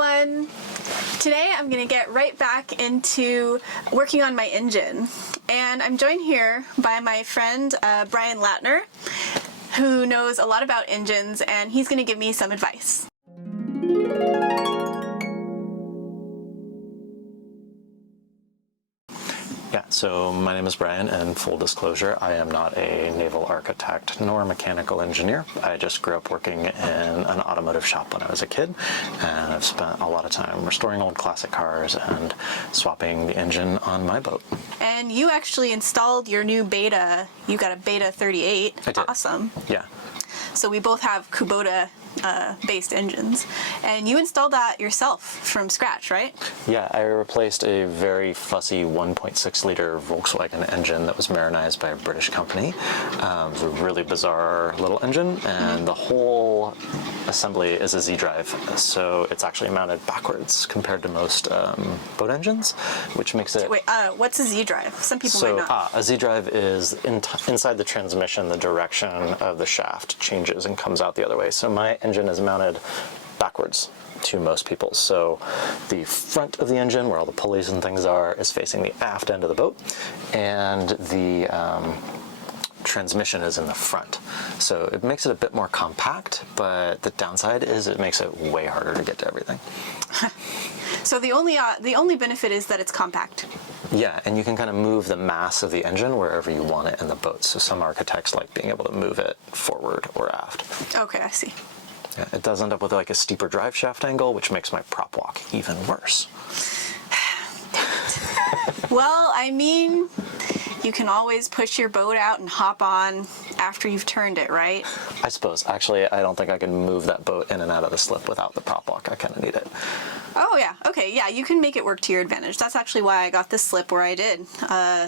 everyone! Today I'm going to get right back into working on my engine, and I'm joined here by my friend Brian Latner, who knows a lot about engines, and he's going to give me some advice. Yeah, so my name is Brian, and full disclosure, I am not a naval architect nor mechanical engineer. I just grew up working in an automotive shop when I was a kid, and I've spent a lot of time restoring old classic cars and swapping the engine on my boat. And you actually installed your new Beta. You got a Beta 38. I did. Awesome. Yeah. So we both have Kubota based engines, and you installed that yourself from scratch, right? Yeah, I replaced a very fussy 1.6 liter Volkswagen engine that was marinized by a British company. It was a really bizarre little engine, and the whole assembly is a Z-drive, so it's actually mounted backwards compared to most boat engines, which makes it... Wait, what's a Z-drive? Some people might not. A Z-drive is inside the transmission, the direction of the shaft changes and comes out the other way. So my engine is mounted backwards to most people. So the front of the engine, where all the pulleys and things are, is facing the aft end of the boat, and the transmission is in the front. So it makes it a bit more compact, but the downside is it makes it way harder to get to everything. So the only benefit is that it's compact. Yeah, and you can kind of move the mass of the engine wherever you want it in the boat. So some architects like being able to move it forward or aft. Okay, I see. Yeah, it does end up with like a steeper drive shaft angle, which makes my prop walk even worse. Well, I mean, you can always push your boat out and hop on after you've turned it, right? I suppose. Actually, I don't think I can move that boat in and out of the slip without the prop walk. I kind of need it. Oh yeah, okay, yeah, you can make it work to your advantage. That's actually why I got this slip where I did.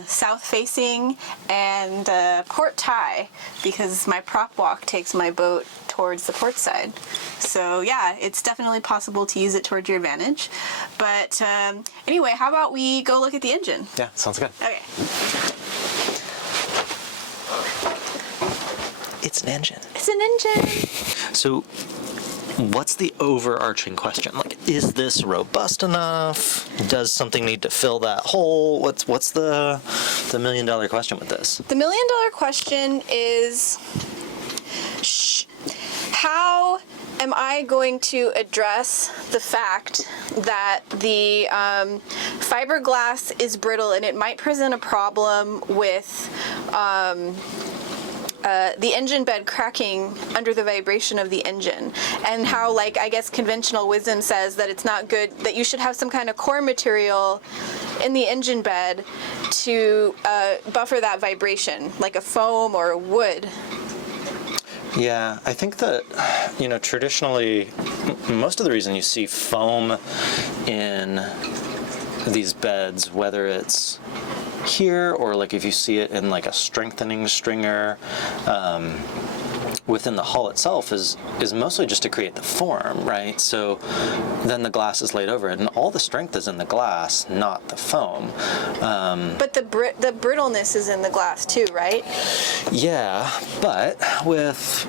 South facing and port tie, because my prop walk takes my boat towards the port side. So yeah, it's definitely possible to use it towards your advantage. But anyway, how about we go look at the engine? Yeah, sounds good. Okay. It's an engine. It's an engine. So what's the overarching question? Like, is this robust enough? Does something need to fill that hole? What's the $1 million question with this? The $1 million question is, how am I going to address the fact that the fiberglass is brittle and it might present a problem with the engine bed cracking under the vibration of the engine, and how, like, I guess conventional wisdom says that it's not good, that you should have some kind of core material in the engine bed to buffer that vibration, like a foam or a wood. Yeah, I think that, you know, traditionally, most of the reason you see foam in these beds, whether it's here or like if you see it in like a strengthening stringer within the hull itself, is mostly just to create the form, right? So then the glass is laid over it, and all the strength is in the glass, not the foam. But the brittleness is in the glass too, right? Yeah, but with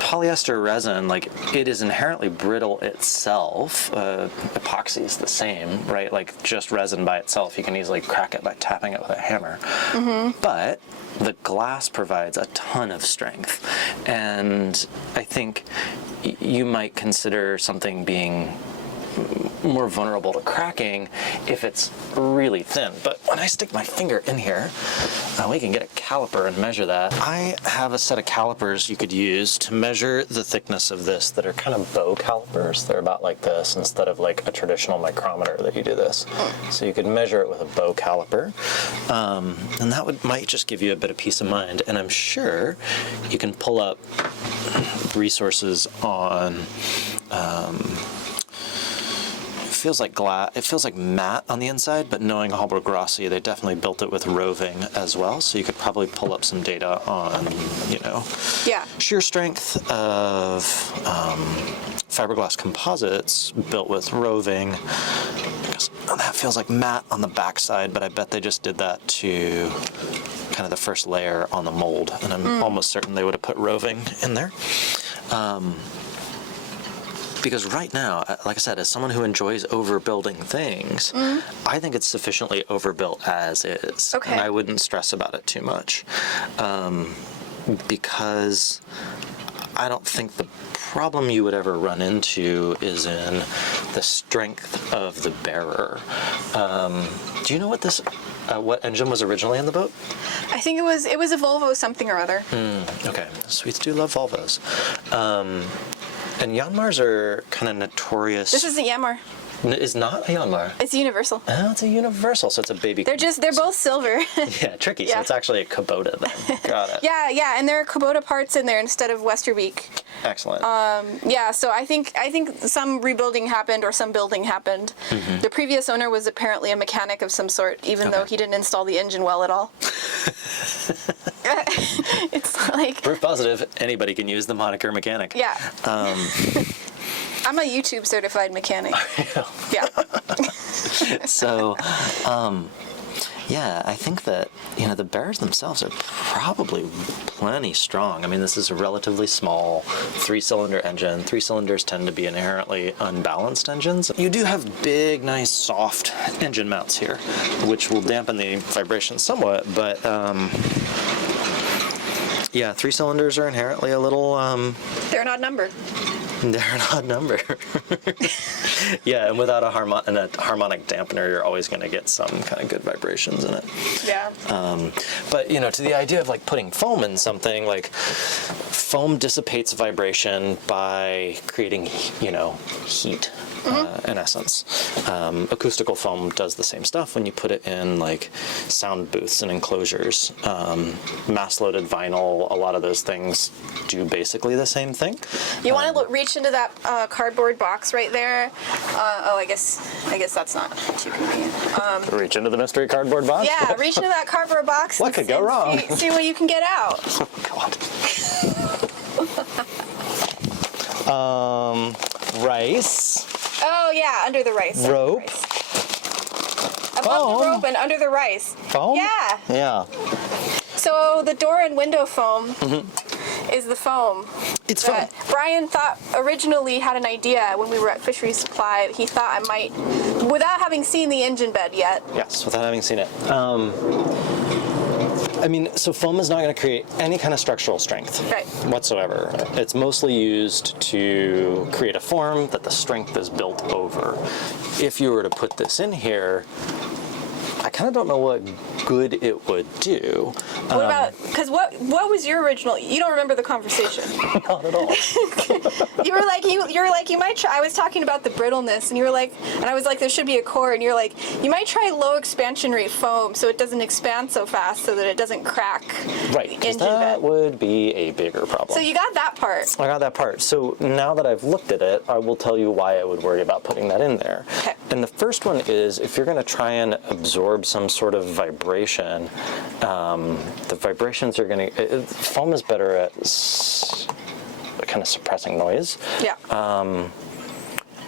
polyester resin, like, it is inherently brittle itself. Epoxy is the same, right? Like, just resin by itself, you can easily crack it by tapping it with a hammer. Mm-hmm. But the glass provides a ton of strength, and I think you might consider something being more vulnerable to cracking if it's really thin. But when I stick my finger in here, we can get a caliper and measure that. I have a set of calipers you could use to measure the thickness of this that are kind of bow calipers. They're about like this instead of like a traditional micrometer that you do this. So you could measure it with a bow caliper, and that might just give you a bit of peace of mind. And I'm sure you can pull up resources on it feels like matte on the inside, but knowing Hallberg Rossi, they definitely built it with roving as well, so you could probably pull up some data on, you know, shear strength of fiberglass composites built with roving. That feels like matte on the backside, but I bet they just did that to kind of the first layer on the mold, and I'm almost certain they would have put roving in there. because right now, like I said, as someone who enjoys overbuilding things, I think it's sufficiently overbuilt as is. Okay. And I wouldn't stress about it too much. Because I don't think the problem you would ever run into is in the strength of the bearer. Do you know what what engine was originally in the boat? I think it was a Volvo something or other. Okay, Swedes do love Volvos. And Yanmars are kind of notorious. This is a Yanmar. Is not a Yanmar. It's Universal. Oh, it's a Universal, so it's a baby. They're both silver. Yeah, tricky. So Yeah. it's actually a Kubota then. Got it. Yeah, and there are Kubota parts in there instead of Westerbeek. Excellent. Yeah, so I think some rebuilding happened or some building happened. The previous owner was apparently a mechanic of some sort, even though he didn't install the engine well at all. It's like Proof positive, anybody can use the moniker mechanic. yeah. I'm a YouTube certified mechanic. Yeah. So, yeah, I think that, the bearers themselves are probably plenty strong. I mean, this is a relatively small 3-cylinder engine. 3 cylinders tend to be inherently unbalanced engines. You do have big, nice, soft engine mounts here, which will dampen the vibration somewhat, but, yeah, 3 cylinders are inherently a little, They're an odd number. They're an odd number. Yeah, and without a harmonic dampener, you're always going to get some kind of good vibrations in it. Yeah. But, to the idea of like putting foam in something, like foam dissipates vibration by creating, heat. In essence. Acoustical foam does the same stuff when you put it in like sound booths and enclosures. Mass-loaded vinyl, a lot of those things do basically the same thing. You want to reach into that cardboard box right there. I guess that's not too convenient. Reach into the mystery cardboard box? Yeah, reach into that cardboard box. What could go wrong? See what you can get out. Oh, God. Rice. Oh yeah, under the rice. Rope. Above the rope and under the rice. Foam? Yeah. Yeah. So the door and window foam is the foam. It's foam. Brian originally had an idea when we were at Fisheries Supply. He thought I might, without having seen the engine bed yet. Yes, without having seen it. So foam is not going to create any kind of structural strength whatsoever. It's mostly used to create a form that the strength is built over. If you were to put this in here, I kind of don't know what good it would do. What about, because what was your original, you don't remember the conversation. Not at all. You were like, you might try, I was talking about the brittleness, and you were like, and I was like, there should be a core, and you're like, you might try low expansion rate foam so it doesn't expand so fast so that it doesn't crack Right, the because engine that bed. would be a bigger problem. So you got that part. I got that part. So now that I've looked at it, I will tell you why I would worry about putting that in there. Okay. And the first one is if you're going to try and absorb some sort of vibration, the vibrations are going to... Foam is better at kind of suppressing noise. Yeah.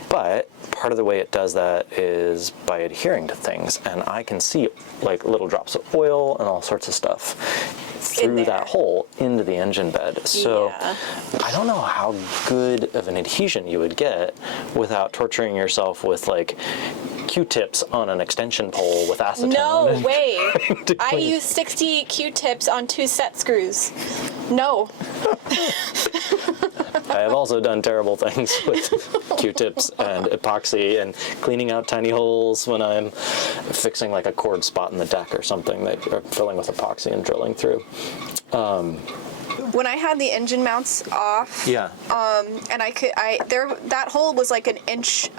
But part of the way it does that is by adhering to things, and I can see like little drops of oil and all sorts of stuff through that hole into the engine bed. So Yeah. I don't know how good of an adhesion you would get without torturing yourself with like Q-tips on an extension pole with acetone. No way. I used 60 Q-tips on 2 set screws. No. I have also done terrible things with Q-tips and epoxy and cleaning out tiny holes when I'm fixing like a cord spot in the deck or something that I'm filling with epoxy and drilling through. When I had the engine mounts off, Yeah. and that hole was like an inch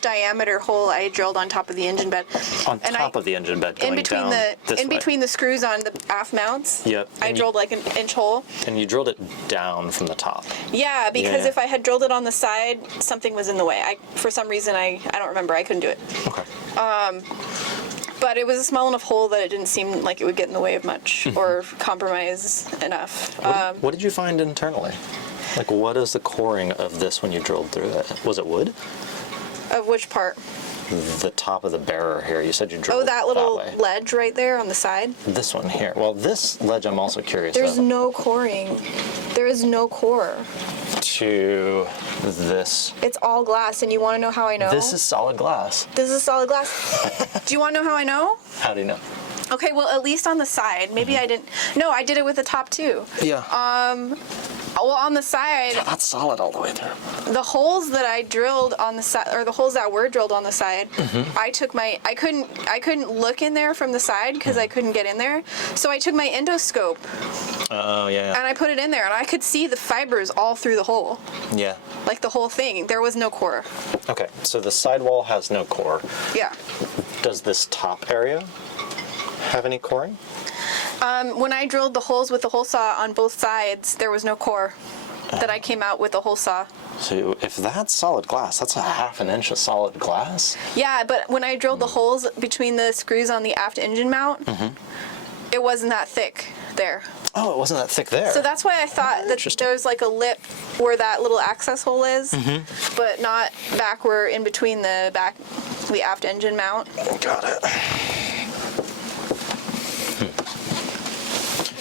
diameter hole I drilled on top of the engine bed. On top of the engine bed, going down this way. between the screws on the aft mounts. Yep. I drilled like an inch hole. And you drilled it down from the top. Yeah, because Yeah. if I had drilled it on the side, something was in the way. For some reason, I don't remember. I couldn't do it. Okay. But it was a small enough hole that it didn't seem like it would get in the way of much or compromise enough. What did you find internally? Like, what is the coring of this when you drilled through it? Was it wood? Of which part? The top of the bearer here. You said you drilled Oh, that little way. ledge right there on the side? This one here. Well, this ledge I'm also curious There's of. no coring. There is no core. to this. It's all glass, and you want to know how I know? This is solid glass. This is solid glass. Do you want to know how I know? How do you know? Okay, well, at least on the side. Maybe I didn't. No, I did it with the top too. Yeah. Well, on the side, Yeah, that's solid all the way through. the holes that I drilled on the side, or the holes that were drilled on the side, I couldn't look in there from the side because I couldn't get in there. So I took my endoscope Oh, yeah. and I put it in there, and I could see the fibers all through the hole, Yeah. like the whole thing. There was no core. Okay, so the sidewall has no core. Yeah. Does this top area have any coring? When I drilled the holes with the hole saw on both sides, there was no core that I came out with the hole saw. So if that's solid glass, that's a half an inch of solid glass. Yeah, but when I drilled the holes between the screws on the aft engine mount, it wasn't that thick there. Oh, it wasn't that thick there. So that's why I thought that Interesting. there was like a lip where that little access hole is, but not back where in between the aft engine mount. Got it.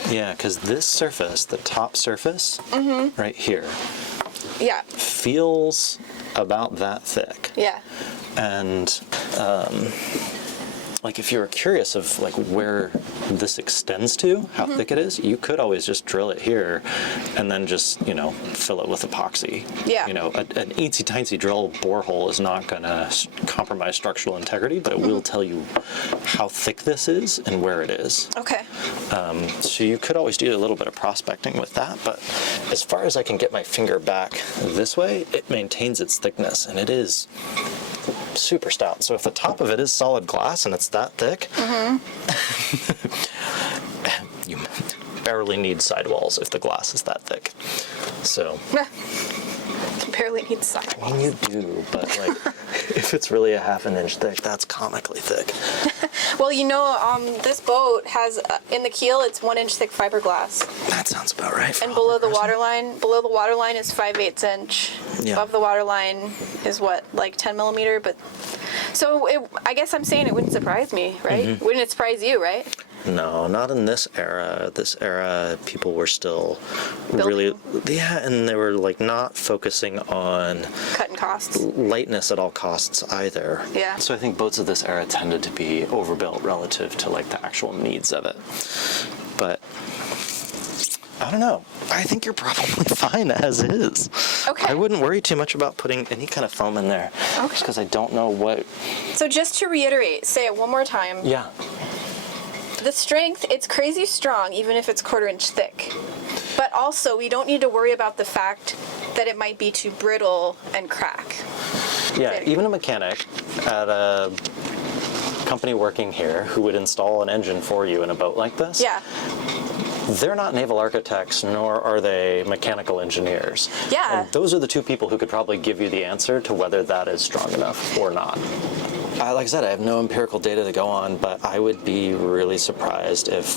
Yeah, because this surface, the top surface, right here, Yeah, feels about that thick. yeah. And like if you were curious of like where this extends to, how thick it is, you could always just drill it here and then just, fill it with epoxy. Yeah. An eensy-tiny drill borehole is not going to compromise structural integrity, but it will tell you how thick this is and where it is. Okay. So you could always do a little bit of prospecting with that, but as far as I can get my finger back this way, it maintains its thickness, and it is super stout. So if the top of it is solid glass and it's that thick, you barely need sidewalls if the glass is that thick. So Barely need sidewalls. I mean, you do, but like if it's really a half an inch thick, that's comically thick. Well, this boat has in the keel it's 1 inch thick fiberglass, That sounds about right. and below the waterline is 5/8 inch. Yeah. Above the waterline is what, like 10 millimeter, but so I guess I'm saying it wouldn't surprise me, right? Wouldn't it surprise you, right? No, not in this era. This era, people were still Building. and they were like not focusing on Cutting costs. lightness at all costs either. Yeah. So I think boats of this era tended to be overbuilt relative to like the actual needs of it. But I don't know. I think you're probably fine as is. Okay. I wouldn't worry too much about putting any kind of foam in there. Okay. Just because I don't know what. So just to reiterate, say it one more time. Yeah. The strength, it's crazy strong, even if it's 1/4 inch thick. But also, we don't need to worry about the fact that it might be too brittle and crack. Yeah, Okay. even a mechanic at a company working here who would install an engine for you in a boat like this, Yeah. they're not naval architects, nor are they mechanical engineers. Yeah. And those are the two people who could probably give you the answer to whether that is strong enough or not. Like I said, I have no empirical data to go on, but I would be really surprised if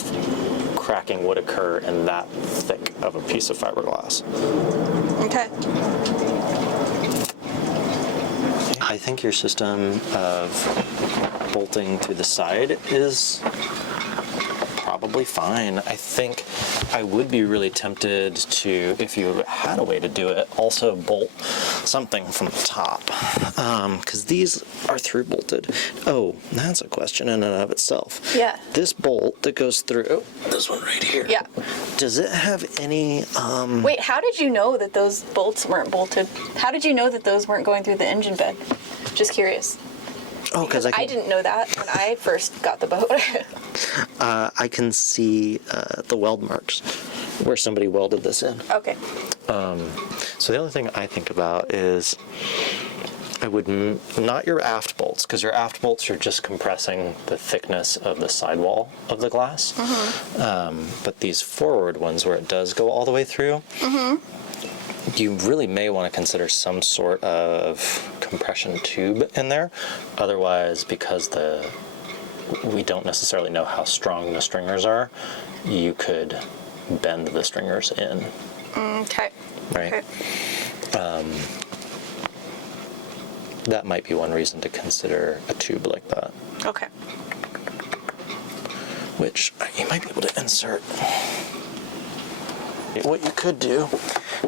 cracking would occur in that thick of a piece of fiberglass. Okay. I think your system of bolting through the side is probably fine. I think I would be really tempted to, if you had a way to do it, also bolt something from the top, because these are through bolted. Oh, that's a question in and of itself. Yeah. This bolt that goes through, this one right here. Yeah. Does it have any, Wait, how did you know that those bolts weren't bolted? How did you know that those weren't going through the engine bed? Just curious. oh, because I didn't know that when I first got the boat. I can see the weld marks where somebody welded this in. Okay. So the only thing I think about is I would not your aft bolts, because your aft bolts are just compressing the thickness of the sidewall of the glass. But these forward ones where it does go all the way through, you really may want to consider some sort of compression tube in there. Otherwise, because we don't necessarily know how strong the stringers are, you could bend the stringers in. Okay. Right. Okay. That might be one reason to consider a tube like that, Okay. which you might be able to insert. What you could do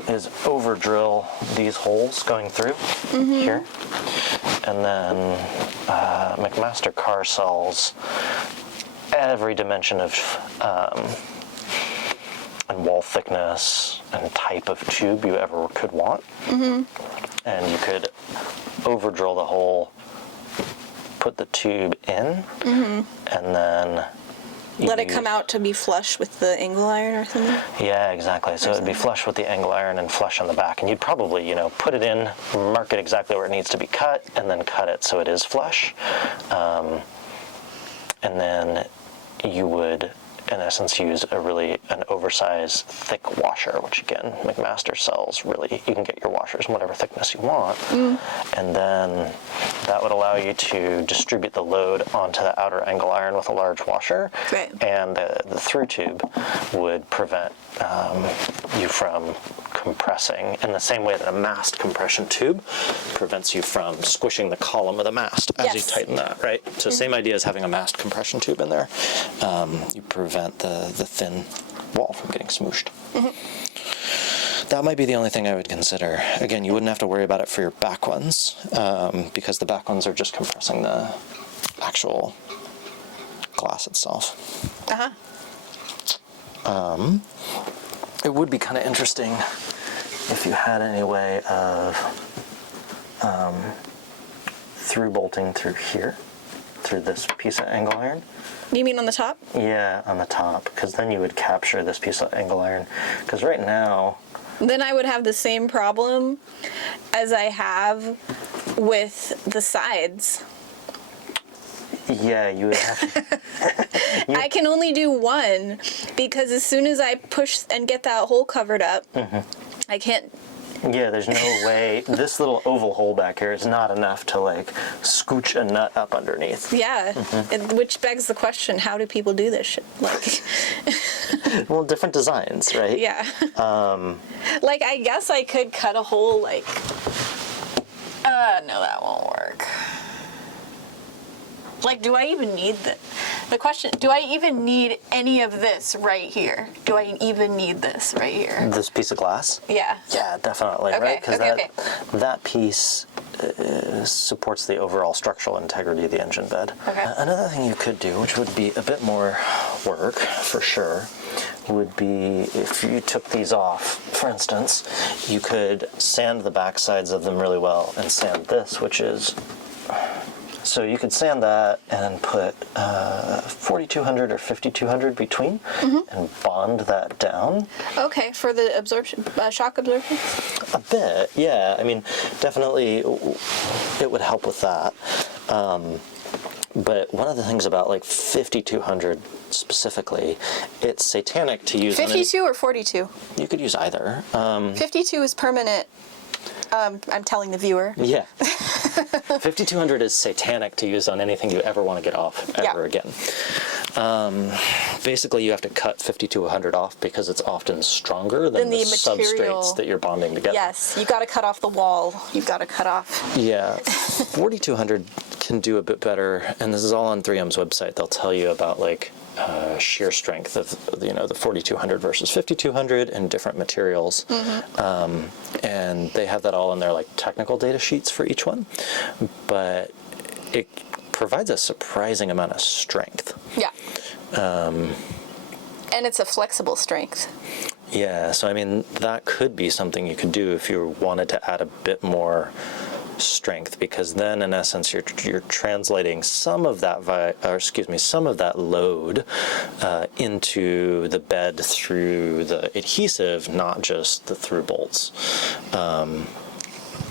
is over drill these holes going through here. And then McMaster car sells every dimension of and wall thickness and type of tube you ever could want. And you could over drill the hole, put the tube in, and then Let it come out to be flush with the angle iron or something? Yeah, exactly. So it'd be flush with the angle iron and flush on the back. And you'd probably, put it in, mark it exactly where it needs to be cut, and then cut it so it is flush. And then you would, in essence, use an oversized thick washer, which again, McMaster sells really. You can get your washers whatever thickness you want. And then that would allow you to distribute the load onto the outer angle iron with a large washer. Right. And the through tube would prevent you from compressing in the same way that a mast compression tube prevents you from squishing the column of the mast as you tighten that, right? So same idea as having a mast compression tube in there. You prevent the thin wall from getting smooshed. That might be the only thing I would consider. Again, you wouldn't have to worry about it for your back ones because the back ones are just compressing the actual glass itself. It would be kind of interesting if you had any way of through bolting through here, through this piece of angle iron. You mean on the top? Yeah, on the top, because then you would capture this piece of angle iron. Because right now... Then I would have the same problem as I have with the sides. Yeah, you would have to... I can only do one because as soon as I push and get that hole covered up, I can't. Yeah, there's no way. This little oval hole back here is not enough to scooch a nut up underneath. Yeah, which begs the question: how do people do this shit? Well, different designs, right? Yeah. I guess I could cut a hole. No, that won't work. Do I even need the question, do I even need any of this right here? Do I even need this right here? This piece of glass? Yeah. Yeah, definitely, Okay, right? Because okay. that piece supports the overall structural integrity of the engine bed. Okay. Another thing you could do, which would be a bit more work for sure, would be if you took these off, for instance, you could sand the back sides of them really well and sand this, which is... So you could sand that and put 4200 or 5200 between and bond that down. Okay, for the absorption, shock absorption? A bit, yeah. I mean, definitely it would help with that. But one of the things about 5200 specifically, it's satanic to use... 52 or 42? You could use either. 52 is permanent. I'm telling the viewer. Yeah. 5200 is satanic to use on anything you ever want to get off ever again. Basically, you have to cut 5200 off because it's often stronger than the substrates that you're bonding together. Yes, you got to cut off the wall. You've got to cut off. Yeah, 4200 can do a bit better, and this is all on 3M's website. They'll tell you about shear strength of the 4200 versus 5200 and different materials, and they have that all in their technical data sheets for each one, but it provides a surprising amount of strength. Yeah. And it's a flexible strength. Yeah, so I mean that could be something you could do if you wanted to add a bit more strength, because then in essence you're translating some of that load into the bed through the adhesive, not just the through bolts.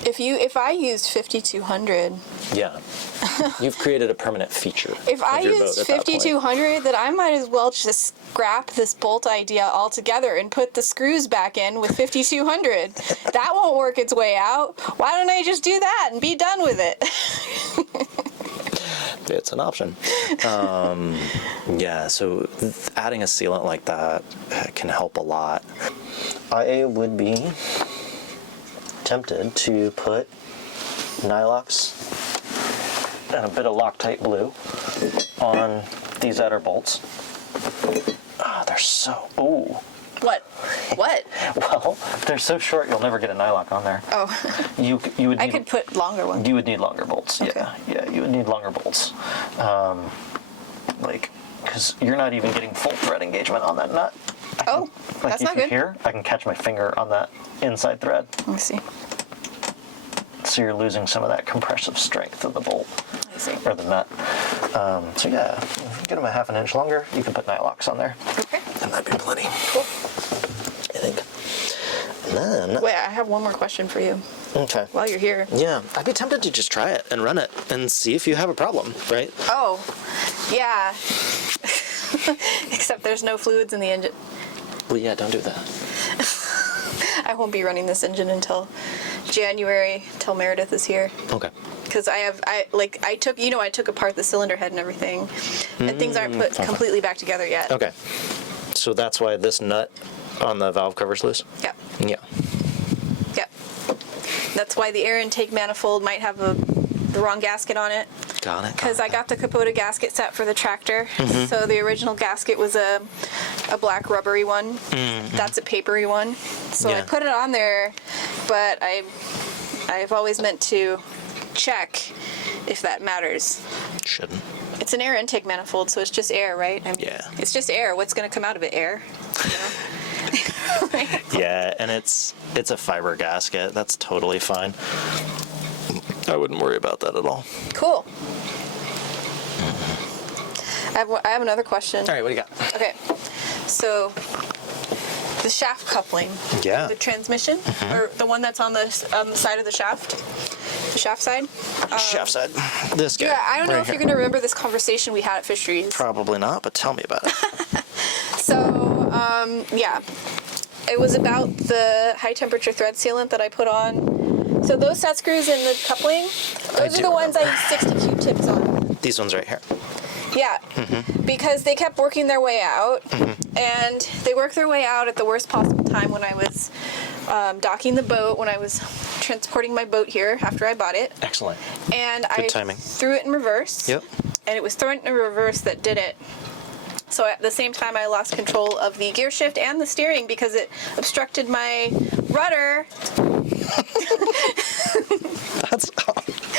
If I used 5200, yeah, you've created a permanent feature. If I used 5200, then I might as well just scrap this bolt idea altogether and put the screws back in with 5200. That won't work its way out. Why don't I just do that and be done with it? It's an option. Yeah, so adding a sealant like that can help a lot. I would be tempted to put Nylox and a bit of Loctite glue on these outer bolts. Oh, they're so... Ooh. What? What? Well, they're so short you'll never get a nylock on there. Oh. You would need, I could put longer ones. You would need longer bolts. Okay. Yeah, you would need longer bolts. Because you're not even getting full thread engagement on that nut. That's not good. Here, I can catch my finger on that inside thread. Let me see. So you're losing some of that compressive strength of the bolt. I see. Or the nut. So yeah, if you get them a half an inch longer, you can put nylocks on there. Okay. And that'd be plenty. Cool. I think. And then... Wait, I have one more question for you. Okay. While you're here. Yeah, I'd be tempted to just try it and run it and see if you have a problem, right? Oh, yeah. Except there's no fluids in the engine. Well, yeah, don't do that. I won't be running this engine until January, till Meredith is here. Okay. Because I took apart the cylinder head and everything, and things aren't put completely back together yet. Okay. So that's why this nut on the valve cover's loose? Yep. Yeah. Yep. That's why the air intake manifold might have the wrong gasket on it. Got it. Because I got the Kubota gasket set for the tractor. So the original gasket was a black rubbery one. That's a papery one. So I put it on there, but I've always meant to check if that matters. Shouldn't. It's an air intake manifold, so it's just air, right? I mean, Yeah. It's just air. What's going to come out of it? Air. You know? Yeah, and it's a fiber gasket. That's totally fine. I wouldn't worry about that at all. Cool. I have another question. All right, what do you got? Okay, so the shaft coupling. Yeah. The transmission, or the one that's on the side of the shaft. The shaft side. Shaft side. This guy. Yeah, I don't know right if here. you're going to remember this conversation we had at Fisheries. Probably not, but tell me about it. So, yeah. It was about the high temperature thread sealant that I put on. So those set screws in the coupling, those are the ones I used 60 Q-tips on. These ones right here. Yeah, because they kept working their way out, and they worked their way out at the worst possible time when I was docking the boat, when I was transporting my boat here after I bought it. Excellent. And Good timing. threw it in reverse. Yep. And it was throwing it in reverse that did it. So at the same time, I lost control of the gear shift and the steering because it obstructed my rudder.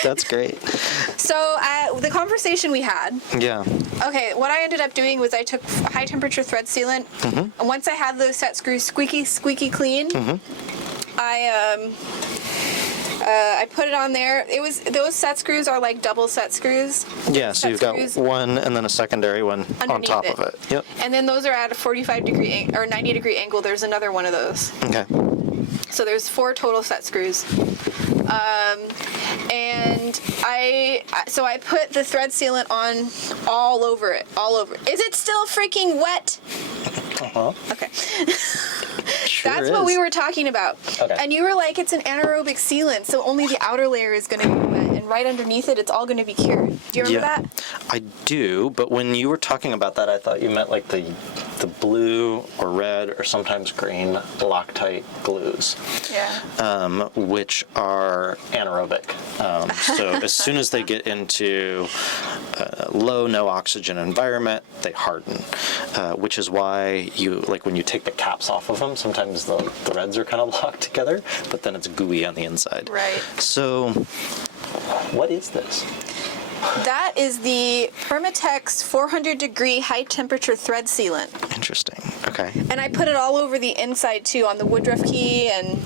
That's great. So the conversation we had. Yeah. Okay, what I ended up doing was I took high temperature thread sealant, and once I had those set screws squeaky clean, I put it on there. Those set screws are like double set screws. Yeah, so you've got one and then a secondary one on top of it. Yep. And then those are at a 45-degree or 90-degree angle. There's another one of those. Okay. So there's 4 total set screws. And I put the thread sealant on all over it. Is it still freaking wet? Uh-huh. Okay. Sure That's is. what we were talking about. Okay. And you were like, it's an anaerobic sealant, so only the outer layer is going to be wet, and right underneath it, it's all going to be cured. Do you remember that? I do, but when you were talking about that, I thought you meant like the blue or red or sometimes green Loctite glues. Yeah. Which are anaerobic. So as soon as they get into low, no oxygen environment, they harden, which is why when you take the caps off of them, sometimes the threads are kind of locked together, but then it's gooey on the inside. Right. So what is this? That is the Permatex 400-degree high-temperature thread sealant. Interesting. Okay. And I put it all over the inside, too, on the woodruff key and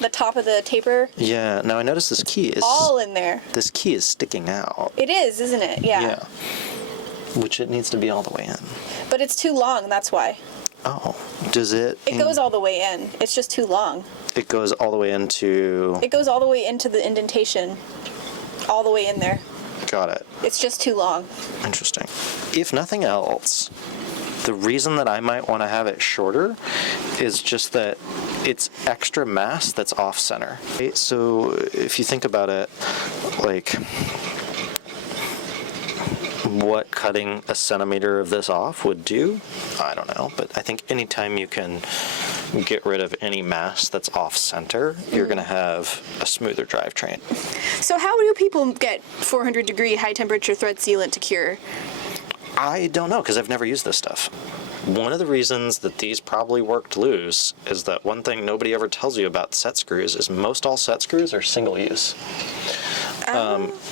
the top of the taper. Yeah. Now I notice this key is... All in there. This key is sticking out. It is, isn't it? Yeah. Yeah. Which it needs to be all the way in. But it's too long, that's why. Oh. Does it... It goes all the way in. It's just too long. It goes all the way into... It goes all the way into the indentation. All the way in there. Got it. It's just too long. Interesting. If nothing else, the reason that I might want to have it shorter is just that it's extra mass that's off center. So if you think about it, like what cutting a centimeter of this off would do, I don't know, but I think anytime you can get rid of any mass that's off center, you're going to have a smoother drivetrain. So how do people get 400-degree high-temperature thread sealant to cure? I don't know, because I've never used this stuff. One of the reasons that these probably worked loose is that one thing nobody ever tells you about set screws is most all set screws are single use.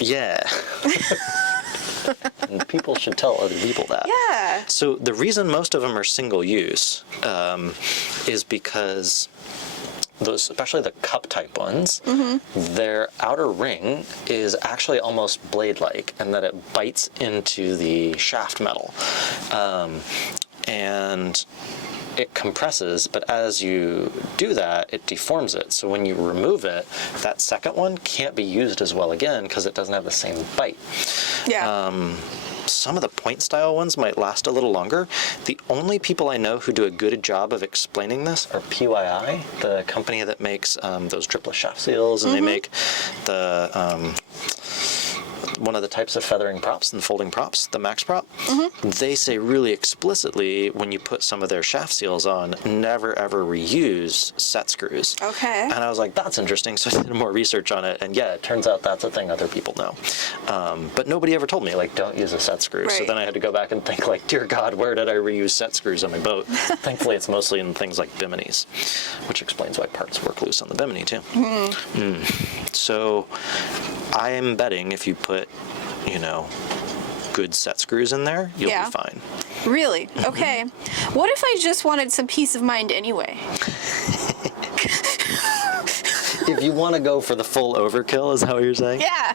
Yeah. And people should tell other people that. Yeah. So the reason most of them are single use is because those, especially the cup type ones, their outer ring is actually almost blade-like, and that it bites into the shaft metal. And it compresses, but as you do that, it deforms it. So when you remove it, that second one can't be used as well again because it doesn't have the same bite. Yeah. Some of the point style ones might last a little longer. The only people I know who do a good job of explaining this are PYI, the company that makes those dripless shaft seals, and they make the one of the types of feathering props and folding props, the max prop. They say really explicitly when you put some of their shaft seals on, never ever reuse set screws. Okay. And I was like, that's interesting. So I did more research on it, and yeah, it turns out that's a thing other people know. But nobody ever told me, like, don't use a set screw. Right. So then I had to go back and think, like, dear God, where did I reuse set screws on my boat? Thankfully, it's mostly in things like biminis, which explains why parts work loose on the bimini too. So I am betting if you put, good set screws in there, you'll be fine. Really? Okay. What if I just wanted some peace of mind anyway? If you want to go for the full overkill, is that what you're saying? Yeah.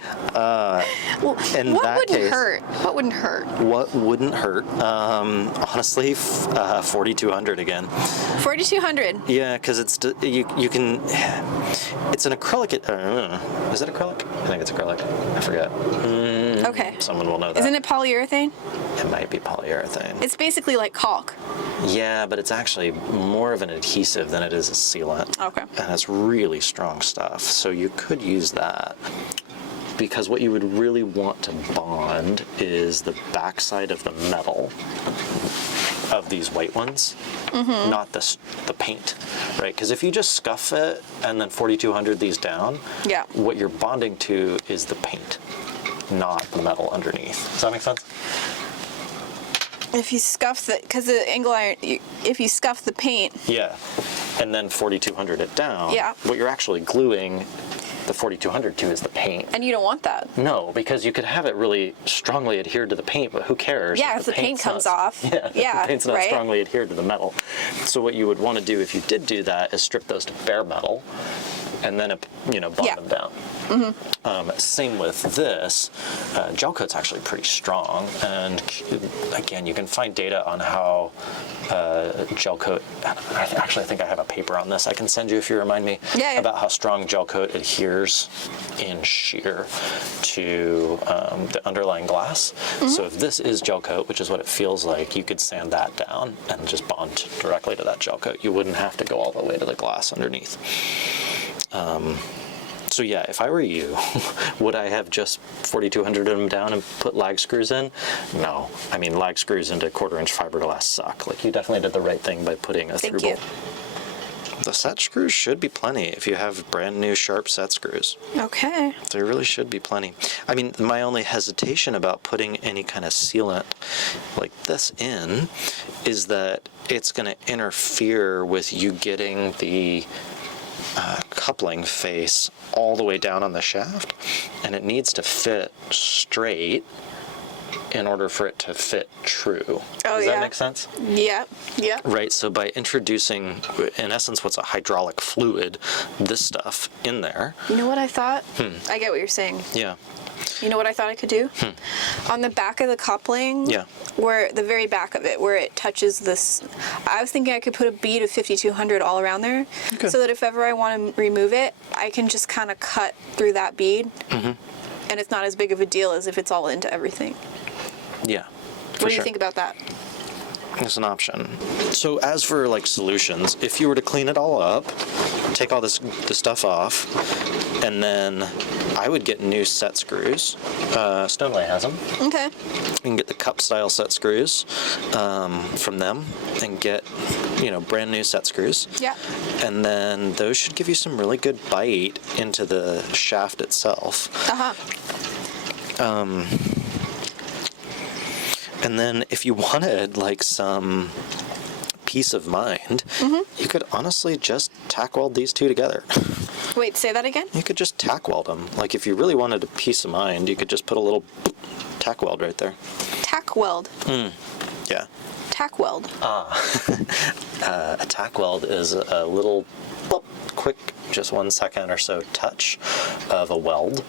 Well, in what that wouldn't case- hurt? What wouldn't hurt? What wouldn't hurt? Honestly, 4,200 again. 4,200. Yeah, because you can. It's an acrylic. Is it acrylic? I think it's acrylic. I forget. Okay. Someone will know that. Isn't it polyurethane? It might be polyurethane. It's basically like caulk. Yeah, but it's actually more of an adhesive than it is a sealant. Okay. And it's really strong stuff, so you could use that. Because what you would really want to bond is the backside of the metal of these white ones, not the paint, right? Because if you just scuff it and then 4,200 these down, Yeah. what you're bonding to is the paint, not the metal underneath. Does that make sense? If you scuff the, because the angle iron, if you scuff the paint. Yeah, and then 4,200 it down. Yeah. What you're actually gluing the 4,200 to is the paint. And you don't want that. No, because you could have it really strongly adhered to the paint, but who cares? Yeah, if the paint paint's comes not- off. Yeah, Yeah, the paint's not right? strongly adhered to the metal. So what you would want to do if you did do that is strip those to bare metal, and then bond Yeah. them down. Same with this. Gel coat's actually pretty strong, and again, you can find data on how gel coat. I think I have a paper on this. I can send you if you remind me about how strong gel coat adheres in shear to the underlying glass. So if this is gel coat, which is what it feels like, you could sand that down and just bond directly to that gel coat. You wouldn't have to go all the way to the glass underneath. So yeah, if I were you, would I have just 4,200 of them down and put lag screws in? No. I mean, lag screws into 1/4-inch fiberglass suck. Like, you definitely did the right thing by putting a through bolt. The set screws should be plenty if you have brand new sharp set screws. Okay. There really should be plenty. I mean, my only hesitation about putting any kind of sealant like this in is that it's going to interfere with you getting the coupling face all the way down on the shaft, and it needs to fit straight in order for it to fit true. Does that make sense? Yeah. Yeah. Right, so by introducing, in essence, what's a hydraulic fluid, this stuff in there. You know what I thought? I get what you're saying. Yeah. You know what I thought I could do? On the back of the coupling, where the very back of it, where it touches this, I was thinking I could put a bead of 5,200 all around there, so that if ever I want to remove it, I can just kind of cut through that bead, and it's not as big of a deal as if it's all into everything. Yeah. What do you think about that? It's an option. So as for like solutions, if you were to clean it all up, take all the stuff off, and then I would get new set screws. Stoneleigh has them. Okay. You can get the cup style set screws from them and get, brand new set screws. Yeah. And then those should give you some really good bite into the shaft itself. And then if you wanted like some peace of mind, you could honestly just tack weld these two together. Wait, say that again? You could just tack weld them. Like if you really wanted a peace of mind, you could just put a little tack weld right there. Tack weld. Yeah. Tack weld. A tack weld is a little quick, just 1 second or so touch of a weld.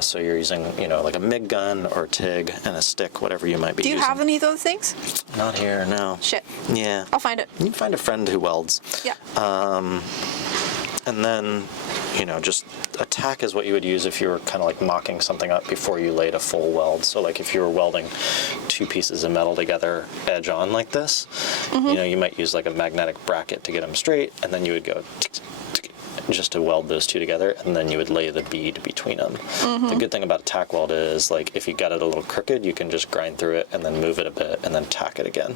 So you're using, like a MIG gun or TIG and a stick, whatever you might be using. Do you have any of those things? Not here, no. Shit. Yeah. I'll find it. You can find a friend who welds. Yeah. And then, just a tack is what you would use if you were kind of like mocking something up before you laid a full weld. So like if you were welding 2 pieces of metal together edge on like this, you might use like a magnetic bracket to get them straight, and then you would go just to weld those two together, and then you would lay the bead between them. The good thing about a tack weld is, like, if you got it a little crooked, you can just grind through it and then move it a bit and then tack it again.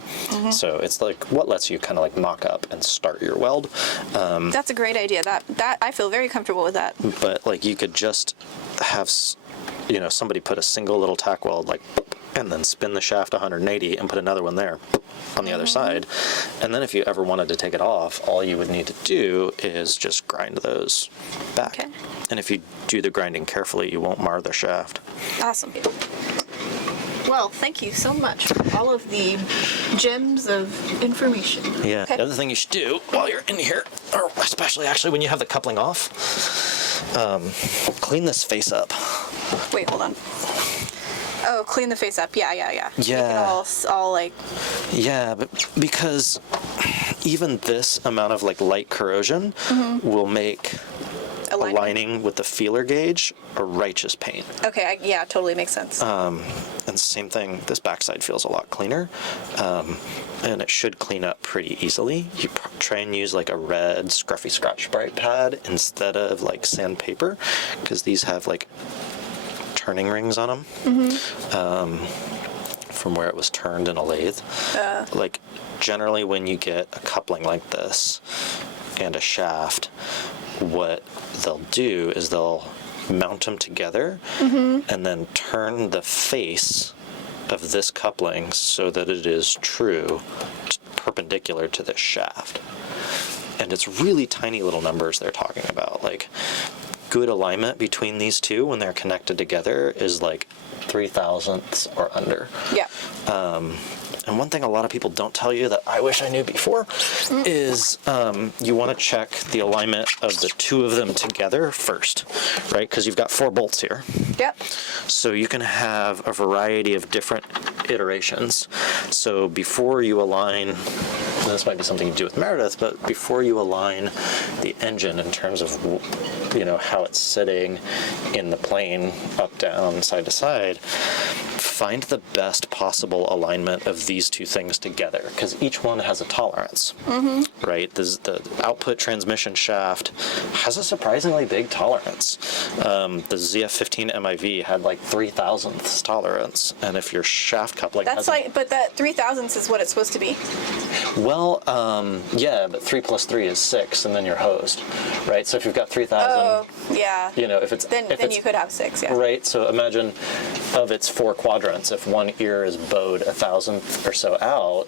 So it's like what lets you kind of like mock up and start your weld. That's a great idea. That I feel very comfortable with that. But like you could just have, somebody put a single little tack weld like, and then spin the shaft 180 and put another one there on the other side. And then if you ever wanted to take it off, all you would need to do is just grind those back. Okay. And if you do the grinding carefully, you won't mar the shaft. Awesome. Well, thank you so much for all of the gems of information. Yeah. Okay. The other thing you should do while you're in here, or especially actually when you have the coupling off, clean this face up. Wait, hold on. Oh, clean the face up. Yeah. Yeah. Make it all like... Yeah, but because even this amount of like light corrosion will make aligning with the feeler gauge a righteous pain. Okay, yeah, totally makes sense. And same thing, this backside feels a lot cleaner, and it should clean up pretty easily. You try and use like a red scruffy scratch bright pad instead of like sandpaper, because these have like turning rings on them from where it was turned in a lathe. Like generally when you get a coupling like this and a shaft, what they'll do is they'll mount them together and then turn the face of this coupling so that it is true perpendicular to this shaft. And it's really tiny little numbers they're talking about. Like good alignment between these two when they're connected together is like 0.003 or under. Yeah. And one thing a lot of people don't tell you that I wish I knew before is you want to check the alignment of the two of them together first, right? Because you've got 4 bolts here. Yep. So you can have a variety of different iterations. So before you align, this might be something you do with Meredith, but before you align the engine in terms of, how it's sitting in the plane, up, down, side to side, find the best possible alignment of these two things together, because each one has a tolerance, right? The output transmission shaft has a surprisingly big tolerance. The ZF15 MIV had like 0.003 tolerance, and if your shaft coupling but that 0.003 is what it's supposed to be. Well, yeah, but 3 + 3 is 6, and then you're hosed, right? So if you've got 3,000, Oh, yeah. if it's Then you could have 6, yeah. right. So imagine of its 4 quadrants, if one ear is bowed 1,000th or so out,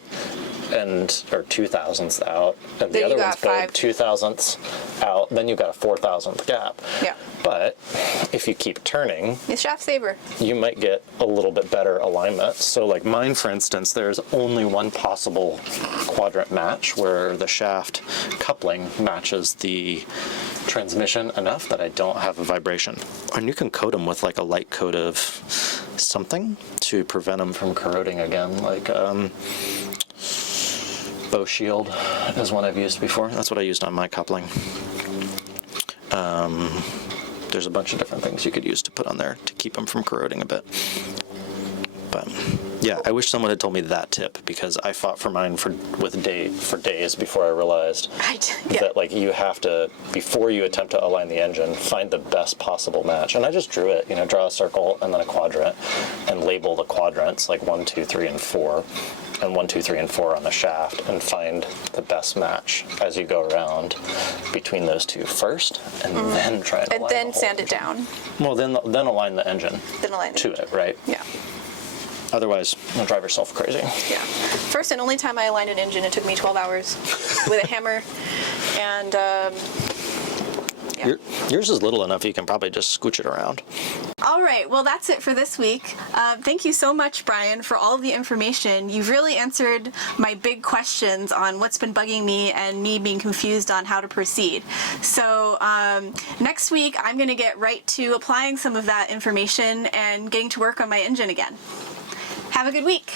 or 2,000ths out, and the Then other you one's got bowed 5. 2,000ths out, then you've got a 4,000th gap. Yeah. But if you keep turning, It's shaft saver. you might get a little bit better alignment. So like mine, for instance, there's only one possible quadrant match where the shaft coupling matches the transmission enough that I don't have a vibration. And you can coat them with like a light coat of something to prevent them from corroding again, like Bow Shield is one I've used before. That's what I used on my coupling. There's a bunch of different things you could use to put on there to keep them from corroding a bit. But yeah, I wish someone had told me that tip, because I fought for mine for days before I realized that like you have to, before you attempt to align the engine, find the best possible match. And I just drew it, draw a circle and then a quadrant and label the quadrants like 1, 2, 3, and 4. And 1, 2, 3, and 4 on the shaft, and find the best match as you go around between those two first, and then try and align And then the whole sand it engine. down. Well, then align the engine Then align to it, right? Yeah. Otherwise, you'll drive yourself crazy. Yeah. First and only time I aligned an engine, it took me 12 hours with a hammer. And yeah. Yours is little enough you can probably just scooch it around. All right, well, that's it for this week. Thank you so much, Brian, for all of the information. You've really answered my big questions on what's been bugging me and me being confused on how to proceed. So next week, I'm going to get right to applying some of that information and getting to work on my engine again. Have a good week.